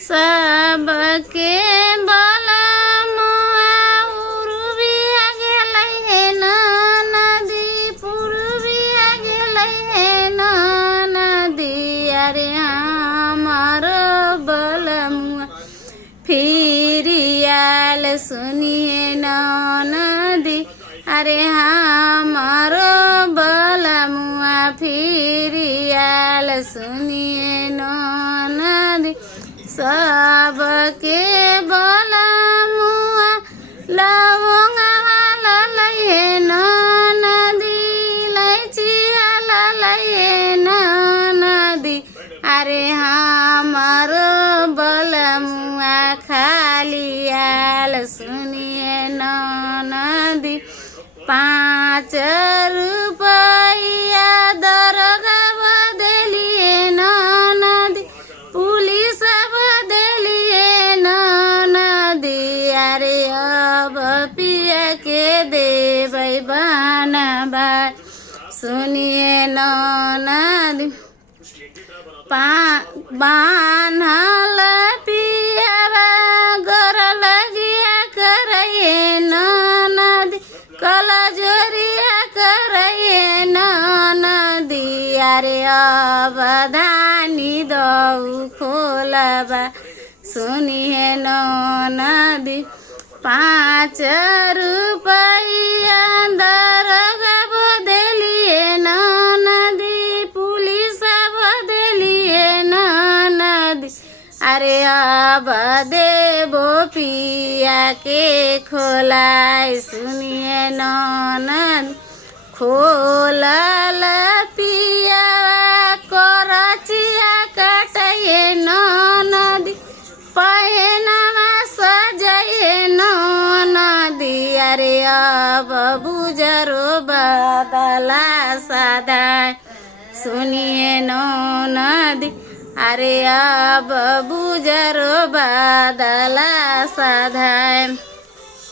सबके बलमुआ उर्बिया गेलै हे नदी पूर्बिया गेलै हे नदी अरे हमार बलमुआ फिरियाल सुनिए नदी अरे हमार बलमुआ फिरियाल सुनिए नदी सबके बलमुआ लवंगा ललै हे नदी इलायचिया ललै हे नदी अरे हमार बलमुआ खालियाल सुनिए नदी 5 रुपया दरगा बदलिए नदी पुलिस बदलिए नदी अरे अब पिया के देबै बनबा सुनिए नदी बान्हल पियावा गर लगिया करैए नदी कलजोरिया करैए नदी अरे अब धानी दौ खोलबा सुनिए नदी 5 रुपया दरगा बदलिए नदी पुलिस बदलिए नदी अरे अब देबो पिया के खोलाई सुनिए नदी खोलल पिया करचिया कटैए नदी पहनावा सजाइए नदी अरे अब बुजरो बदला सदा सुनिए नदी अरे अब बुजरो बदला सदा